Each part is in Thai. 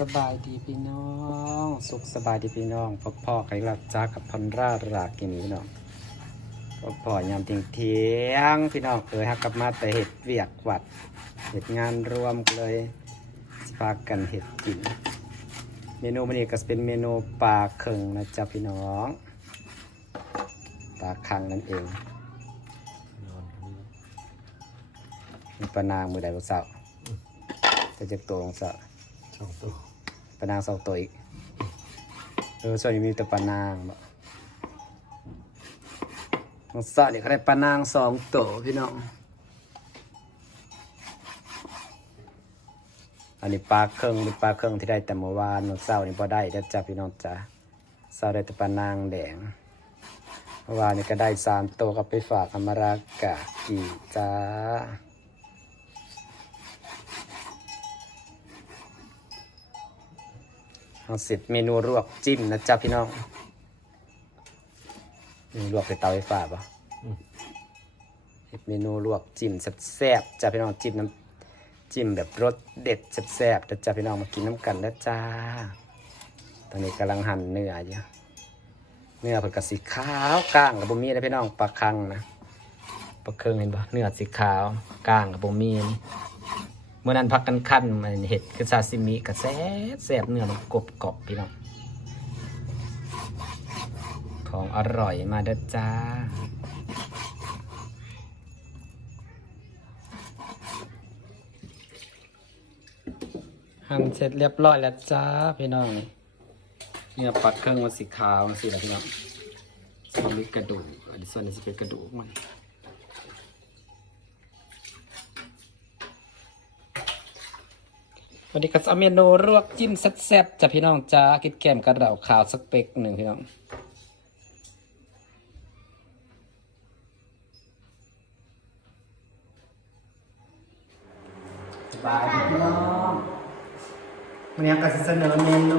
สบายดีพี่น้อง สุขสบายดีพี่น้องพ่อพ่อไก่หลับจ้ากับพันราหลากกินพี่น้องพ่อพ่อยามเที่ยงเที่ยงพี่น้องเออฮักกลับมาแต่เห็ดเวียกวัดเห็ดงานรวมเลยพากันเห็ดกิน เมนูมันนี้ก็เป็นเมนูปลาเคิงนะจ๊ะพี่น้องปลาคังนั่นเองมีปลานางมือใดบ่เสาจะเจ็บตัวของเสาสองตัว ปลานางสองตัวอีกเออส่วนนี้มีแต่ปลานางบ่น้อสะเนี่ยเขาได้ปลานางสองตัวพี่น้อง อันนี้ปลาเครื่องเป็นปลาเครื่องที่ได้แต่เมื่อวานน้องเศร้านี่พอได้แล้วจ้ะพี่น้องจ้ะเศร้าได้แต่ปลานางแดงเมื่อวานนี่ก็ได้สามตัวก็ไปฝากอมรากากีจ้า เอาเสร็จเมนูลวกจิ้มนะจ๊ะพี่น้องนี่ลวกไปเตาไฟฟ้าปะเฮ็ดเมนูลวกจิ้มแซ่บๆจ้ะพี่น้องจิ้มน้ำจิ้มแบบรสเด็ดแซ่บๆนะจ๊ะพี่น้องมากินน้ำกันแล้วจ้า ตอนนี้กำลังหั่นเนื้ออยู่เนื้อเพิ่นก็สีขาวก้างกับบุมีนะพี่น้องปลาคังนะปลาเคืองเห็นปะเนื้อสีขาวก้างกับบุมีนี่ เมื่อนั้นพักกันขั้นมันเห็ดคือซาซิมิกับแซ่บแซ่บเนื้อมันกรอบกรอบพี่น้องของอร่อยมาเด้อจ้าหั่นเสร็จเรียบร้อยแล้วจ้าพี่น้องนี่เนื้อปลาเครื่องมันสีขาวมันสีอะไรพี่น้องส่วนนี้กระดูกอันนี้ส่วนนี้จะเป็นกระดูกมัน วันนี้ก็จะเอาเมนูลวกจิ้มแซ่บๆจ้ะพี่น้องจ้ากินแกมกระเดาขาวสักเป๊กหนึ่งพี่น้อง สบายดีพี่น้องวันนี้ก็จะเสนอเมนู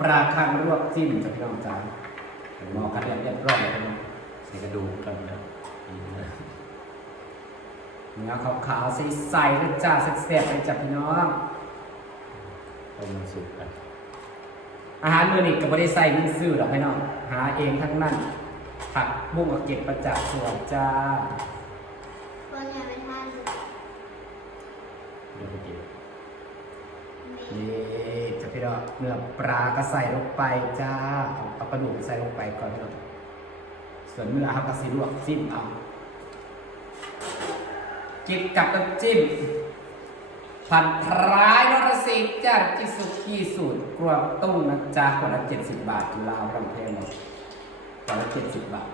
ปลาคังลวกจิ้มจ้ะพี่น้องจ้าหมอคัดเรียบเรียบร้อยแล้วพี่น้องใส่กระดูกกันนะเนื้อขาวๆใสๆนะจ้าแซ่บๆเลยจ้ะพี่น้อง ต้มมันสุกกันอาหารมื้อนี้ก็บ่ได้ใส่เงินซื้อดอกพี่น้องหาเองทั้งนั้น ผักบุ้งก็เก็บมาจากสวนจ้าคนอย่าไปทานเดี๋ยวไปกินนี่จะพี่น้องเนื้อปลาก็ใส่ลงไปจ้าเอากระดูกใส่ลงไปก่อนพี่น้องส่วนเนื้อเขาก็สิลวกจิ้มเอากินกับน้ำจิ้ม ผัดพร้ายนรสิงห์จ้าจิสุกี้สูตรกรวบตุ้งนะจ้าคนละเจ็ดสิบบาทลาวลำเพลงหมดคนละเจ็ดสิบบาท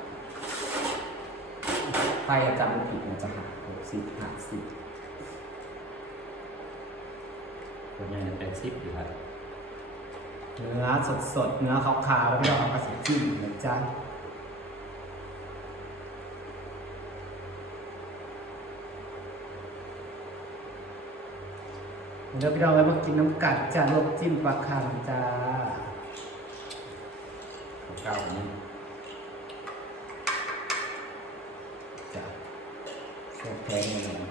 ไปอาจารย์ผิดมันจะหักหกสิบหักสิบคนยังเป็นซิปอยู่ครับเนื้อสดๆ เนื้อขาวๆแล้วก็เอากระสีจิ้มนะจ๊ะ เดี๋ยวพี่น้องไว้มากินน้ำกัดจ้าลวกจิ้มปลาคังจ้าเก้าอันนี้จ้าแซ่บแพงเลยนะ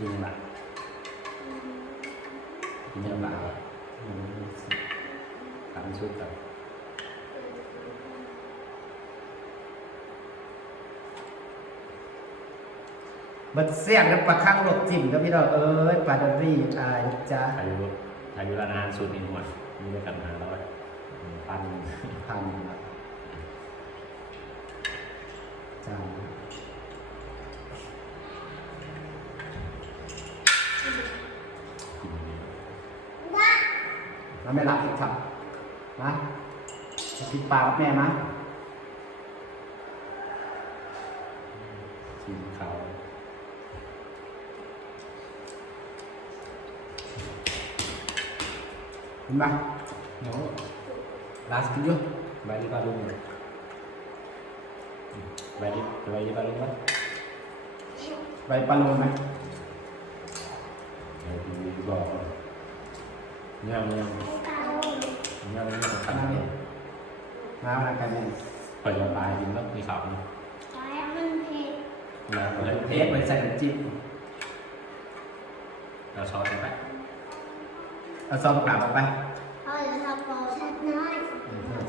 ยิงหลักยิงเนื้อปลาทำชุดกัน บัดเสียงแล้วปลาคังลวกจิ้มแล้วพี่น้องเอ้ยปลาดอรี่อายจ้าอายุอายุร้านอาหารสูตรอินหวดมีด้วยกันหาร้อยพันพันละจานแล้วไม่รับอีกครับมาจะปิดปากกับแม่มา ชิมเขา เห็นไหมโน้ลาสกินเยอะใบนี้ปลาลุงใบนี้ใบนี้ปลาลุงมั้ยใบปลาโลนไหมเดี๋ยวดูบอ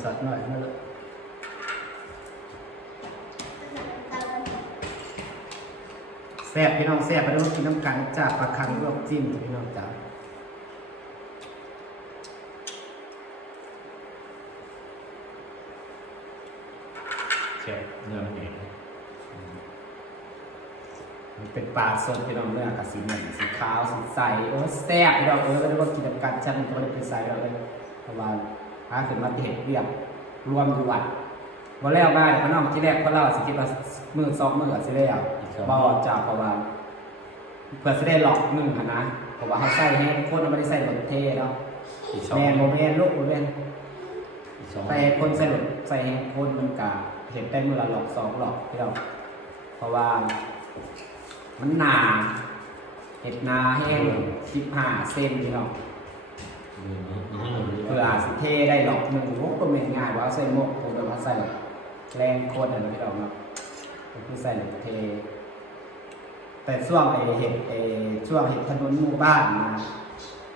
ซอสหน่อยนั่นแหละแซ่บพี่น้องแซ่บไปด้วยกินน้ำกันจ้าปลาคังลวกจิ้มพี่น้องจ้าเชฟเนื้อมันเองมันเป็นปลาสดพี่น้องเนื้อกับสีเหลืองสีขาวสีใสโอ้แซ่บพี่น้องเออก็ได้ว่ากินน้ำกันชั้นก็ไม่ได้เป็นใสเราเลยเพราะว่า หาขึ้นมาเห็ดเรียบรวมอยู่วัดวันแรกได้พี่น้องที่แรกเพราะเราสิคิดว่ามือซอกมือสิได้เอาบ่จ้าเพราะว่าเพื่อจะได้หลอกหนึ่งอะนะเพราะว่าเขาใส่ให้คนไม่ได้ใส่หลอดเท่เนาะอีกสองแมนโมแมนลูกโมแมนอีกสองใส่คนใส่หลอดใส่ให้คนมันกะเห็นได้เมื่อละหลอกสองหลอกพี่เราเพราะว่ามันหนาเห็ดนาแห้งสิบห้าเซนพี่เรา มีนี้มีให้หนึ่งเพื่ออาสิเทได้หลอกหนึ่งโอ้ก็ไม่ง่ายว่าใส่โมกผมแบบว่าใส่แรงโคตรอะไรพี่เราเนาะคือใส่หลอดเท แต่ช่วงไอเห็ดไอช่วงเห็ดถนนหมู่บ้านนะ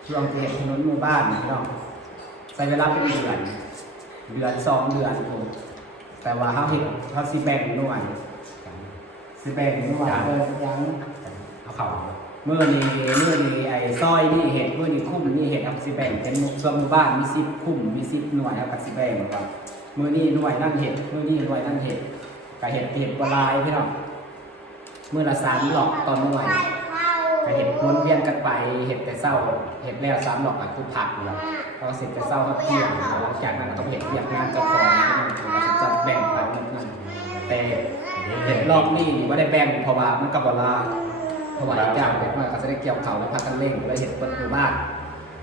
ช่วงเห็ดถนนหมู่บ้านนะพี่น้องใช้เวลาเป็นเดือนเดือนสองเดือนผมแต่ว่าเขาเห็ดเขาสิแบ่งหน่วยสิแบ่งหน่วยเออยังเอาเข่า มื่อนี้เมื่อนี้ไอ้ซอยนี่เห็ดเมื่อนี้คุ้มนี่เห็ดครับสิแบ่งเป็นหมู่ส่วนหมู่บ้านมีสิบคุ้มมีสิบหน่วยครักับสิแบ่งครับเมื่อนี้หน่วยนั่นเห็ดเมื่อนี้หน่วยนั่นเห็ดกับเห็ดเห็ดบลายพี่น้องเมื่อละสามหลอกตอนหน่วยก็เห็ดวนเวียนกันไปเห็ดแต่เศร้าเห็ดแล้วซ้ำหรอกอะคือผักอยู่แล้วพอเสร็จแต่เศร้าก็เที่ยงหลังจากนั้นก็ต้องเห็ดเรียกงานเจ้าของจะแบ่งไปนั่นแต่เห็ดรอบนี้นี่ไม่ได้แบ่งเพราะว่ามันกับบลา เพราะว่าอีกอย่าเด็กมันก็จะได้เกี่ยวเขาแล้วพักกันเล่งแล้วเห็ดเบิดหมู่บ้าน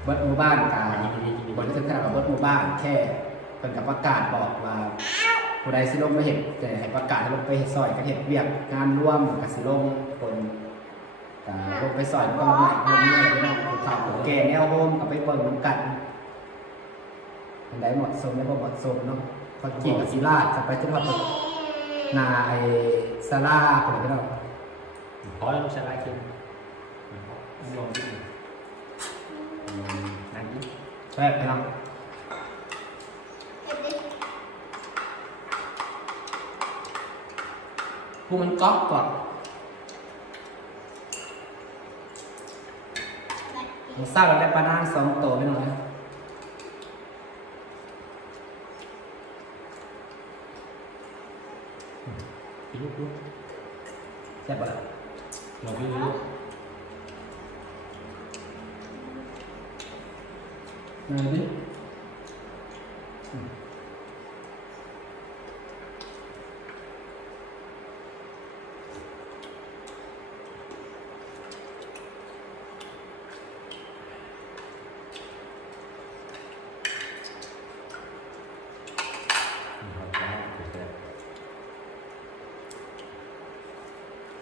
เบิดหมู่บ้านกัอันที่นี่ที่นี่บนที่ขนาดกับเบิดหมู่บ้านแค่เพิ่นกับประกาศบอกว่าผู้ใดสิลงมาเห็ดจะให้ประกาศให้ลงไปเฮ็ดซอยก็เห็ดเวียกงานร่วมกับสิลงคนลงไปสอยก็มาใหม่ลงเรื่อยไปนั่งทำแก่แนวโฮมกับไปเบิ่งเหมือนกันอันใดเหมาะสมและบ่เหมาะสมเนาะคนจีนกับศิลาจะไปจนว่านาไอซาร่าคนนี้เนาะ ผู้มันก๊อกก่อนมันสร้างเราได้ปลาหน้าสองตัวไปหน่อยพี่ลูกลูกแซ่บปะล่ะ ลองพี่ลูก มาดิ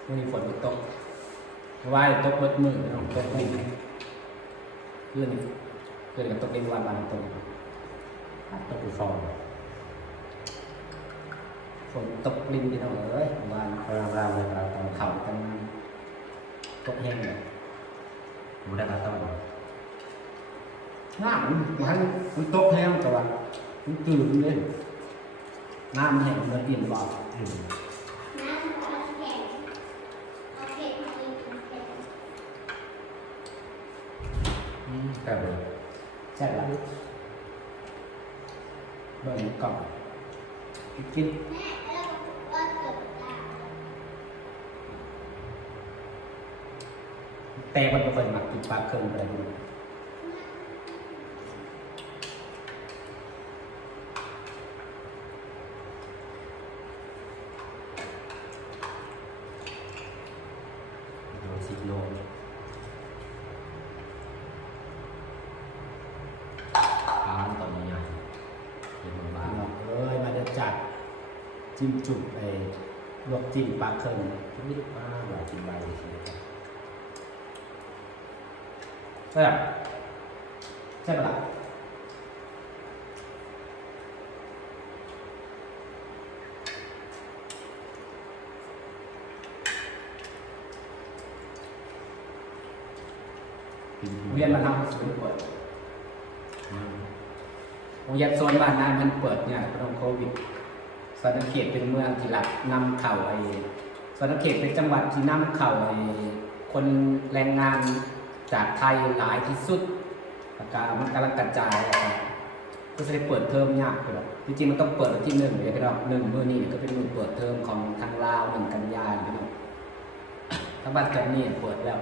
มันมีฝนมันตกว่าย ตกเบิดมือเนาะตกดินเพื่อนเพื่อนกับตกดินวันวันตกต้องไปฟองฝนตกลินพี่น้องเอ้ยวันพยายามร่างเลยครับเข่ากันตกแห้งเลยดูได้ครับต้องน้ำมันมันตกแห้งแต่ว่ามันตื่นเลยน้ำแห้งมันกินบ่อืม น้ำมันแข็งโอเคพอดีแข็ง อืมแต่เลยใช่ละเบิ่งก่องกินแม่แล้วก็เกิดได้แต่มันบ่เคยมากินปลาเครื่อะไรพวกนี้ โดนสิบโลร้านตอนนี้ใหญ่เป็นโรงพยาบาล พี่น้องเอ้ยมาเดี๋ยวจัด จิ้มจุ่มไอ้ลวกจิ้มปลาเคิงไม่ได้ว่าอยากกินใบเลยทีเดียวใช่ปะใช่ปะล่ะกินโรงเรียนมานำศูนย์เปิดโรงเรียนโซนบ้านนั้นมันเปิดเนี่ยเพราะโควิด สวรรณเขตเป็นเมืองที่รับนำเข่าไอ้สวรรณเขตเป็นจังหวัดที่นำเข่าไอ้คนแรงงานจากไทยหลายที่สุดแล้วก็มันกำลังกระจายก็จะได้เปิดเทอมยากไปหรอกจริงๆมันต้องเปิดวันที่หนึ่งเลยพี่น้องหนึ่งเมื่อนี้ก็เป็นมือเปิดเทอมของทางลาวหนึ่งกันยายนพี่น้องทางบ้านกันนี่เปิดแล้ว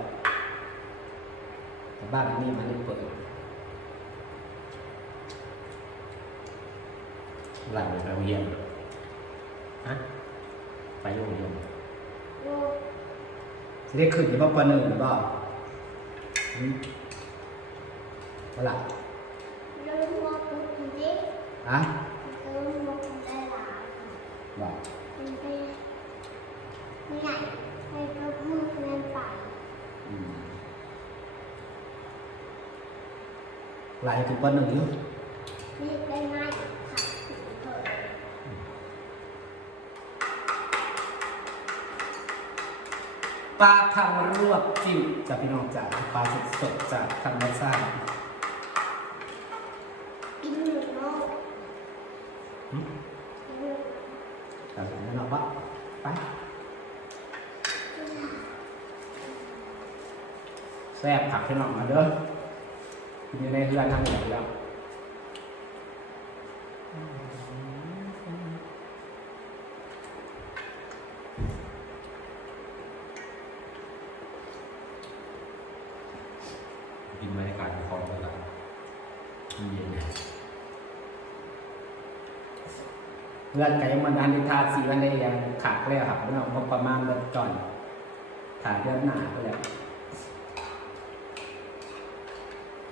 แต่บ้านนี้มันไม่เปิดหลังไปโรงเรียน ฮะไปโรงเรียนลูกจะได้ขึ้นหรือว่าปหนึ่งหรือเปล่าหืมเอาล่ะลูกว่าปุ๊บคุณดิอะลูกว่าคุณได้หลานบอกคุณไปไม่ไหนไปกับมือเล่นไปอืมไล่ถึงปหนึ่งอยู่ นี่ได้ไหมค่ะถึงเถิด ปลาทางรวบจิ้มจากพี่น้องจากปลาสดๆจากธรรมชาติกินหนึ่งโลกหืมกินหนึ่งจากนั้นเราปะไปแซ่บผักพี่น้องมาเด้อกินอยู่ในเรือนนั่งอยู่แล้ว กินบรรยากาศของคลองตลาดเย็นเนี่ยเพื่อนไก่มันดันดิทาสีวันได้ยังขาดเลยครับพี่น้องเพราะประมาณเดือนก่อนถ่ายเดือนหน้าไปแล้ว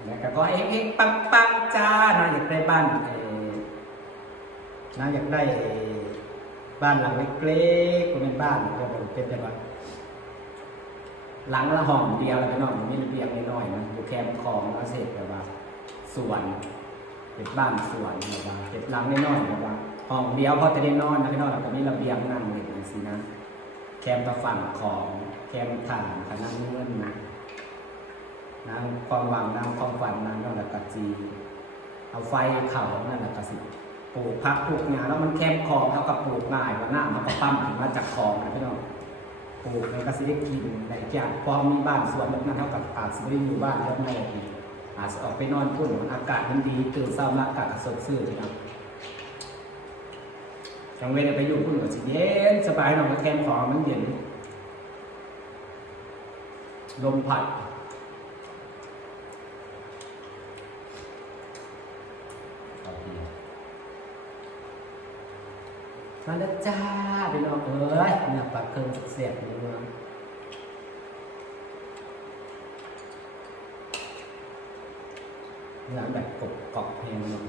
แล้วก็ก็เอ๊ะเอ๊ะปังปังจ้านาอยากได้บ้านนาอยากได้บ้านหลังเล็กๆเป็นบ้านก็เป็นแบบ หลังละห้องเดียวแล้วพี่น้องมีระเบียงน้อยๆนะอยู่แคมป์คลองแล้วเสร็จแบบว่าสวนเป็นบ้านสวนแบบว่าเป็นหลังน้อยๆแบบว่าห้องเดียวพอจะได้นอนนะพี่น้องแล้วก็มีระเบียงนั่งเลยสินะแคมป์ตะฝั่งของแคมป์ถ่านคณะเงื่อนนะน้ำความหวังน้ำความฝันน้ำนั่นแหละกะจี เอาไฟเขานั่นแหละกะสิปลูกพักปลูกงาแล้วมันแคมป์คลองเท่ากับปลูกง่ายกว่าหน้ามันก็ปั้มถึงมาจากคลองนะพี่น้อง ปลูกแล้วก็สิได้กินหลายอย่างพอมีบ้านสวนแบบนั้นเท่ากับอาจจะไม่ได้อยู่บ้านแล้วไม่ดีอาจจะออกไปนอนพุ่นอากาศมันดีตื่นเช้ามาอากาศสดชื่นน้องจังเวลไปอยู่คุณก็สิเย็นสบายหน่อยแคมป์ของมันเย็นลมพัดมาแล้วจ้า ไปน้องเอ้ยเนี่ยปลาเคิงเสียบๆในเมืองร้านแบบกบกรอบเพลงเนาะ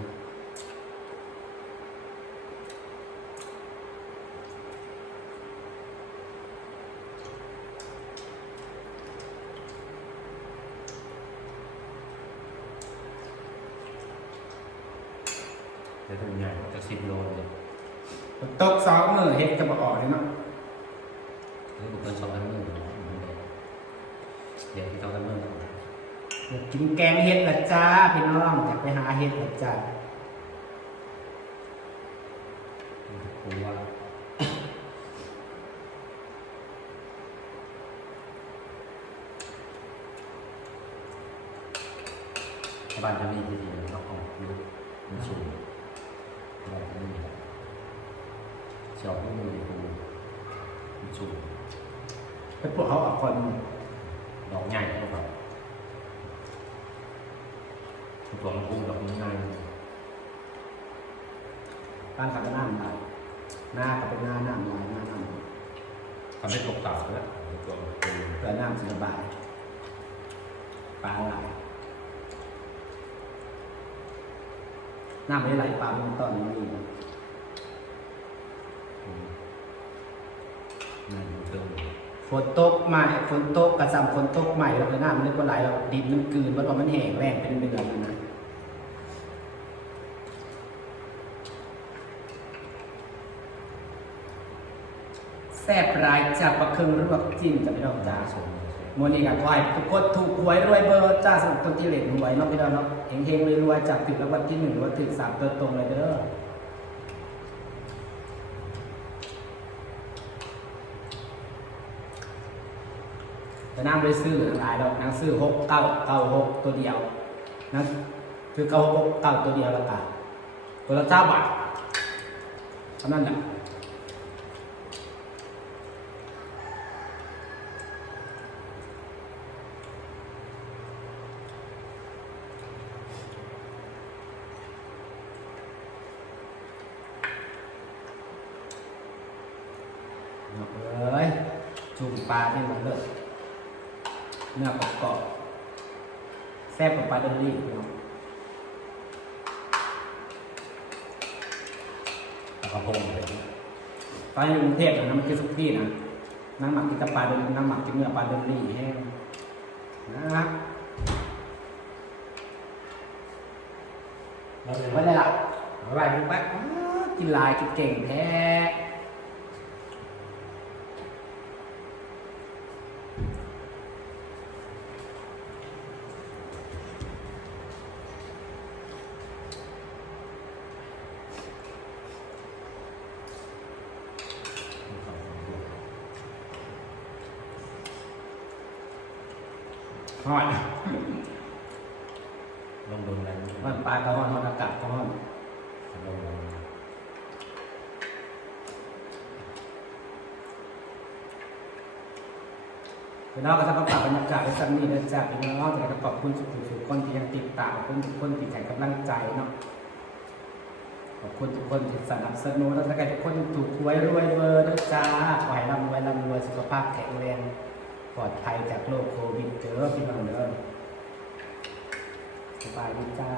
เดี๋ยวถึงใหญ่จะสิบโลเลย ตกสองมือเฮ็ดกระบอกออกเลยเนาะหรือบุคคลสองพันหมื่นเดี๋ยวที่ต้องกันเมื่อไหร่อยากกินแกงเฮ็ดละจ้าพี่น้องอยากไปหาเฮ็ดละจ้าผมว่าบ้านจะมีที่ดีนอกห้องดูมันสูงบ้านจะมี เสียบลูกมือดูมันสูไปปลูกเขาออกคนดอกใหญ่เท่ากับตัวมันกุ้งดอกมันง่ายบ้านเขาจะน้ำไหลหน้าก็เป็นหน้าน้ำไหลหน้าน้ำทำให้ตกตาแล้วตัวมันเป็นเพื่อน้ำสบายปลาไหลหน้ำไม่ไหลปลามันต้อนนี้เติม ฝนตกใหม่ฝนตกกระซำฝนตกใหม่แล้วก็น้ำมันก็ไหลแล้วดินมันกลืนเพราะว่ามันแห้งแรงเป็นเดือนนะแซ่บรายจากปลาเคืองลวกจิ้มจะไม่ต้องจ้าสมมื่อนี้กับไหวทุกคนถูกหวยรวยเบอร์จ้าสำหรับคนที่เล่นหวยเนาะพี่น้องเนาะเฮงเฮงๆรวยๆจากถึงรางวัลที่หนึ่งหรือว่าถึงสามตัวตรงเลยเด้อ แต่นางไปซื้อหลายดอกนางซื้อหกเก้าเก้าหกตัวเดียวนะคือเก้าหกเก้าตัวเดียวล้วกันตัวละเจ้าบาทเท่านั้นแหละเอ้ยจุ่มปลาเนี่ยมันเลิศ เนื้อกรอบๆแซ่บกว่าปลาเดลี่พี่น้องแล้วก็พงเลยตอนอยู่กรุงเทพนะมันคือสุกี้นะนั่งหมักกินกับปลาเดลี่นั่งหมักกินเนื้อปลาเดลี่แห้งนะครับแล้วเลยไว้ได้ละเอาไว้ดูไปอ้าวกินลายกินเก่งแท้ห้อย ลงดุนแล้ว มันปลากระห้อนอากาศร้อนลงดุนพี่น้องก็จะประกาศบรรยากาศในสันนี้นะจ๊ะพี่น้องแต่ก็ขอบคุณทุกๆคนที่ยังติดตามขอบคุณทุกคนที่ให้กำลังใจเนาะขอบคุณทุกคนที่สนับสนุนแล้วก็ทุกคนถูกหวยรวยเบอร์นะจ๊ะขอให้ร่ำรวยร่ำรวยสุขภาพแข็งแรงปลอดภัยจากโรคโควิดเจอพี่น้องเด้อ สบายดีจ้า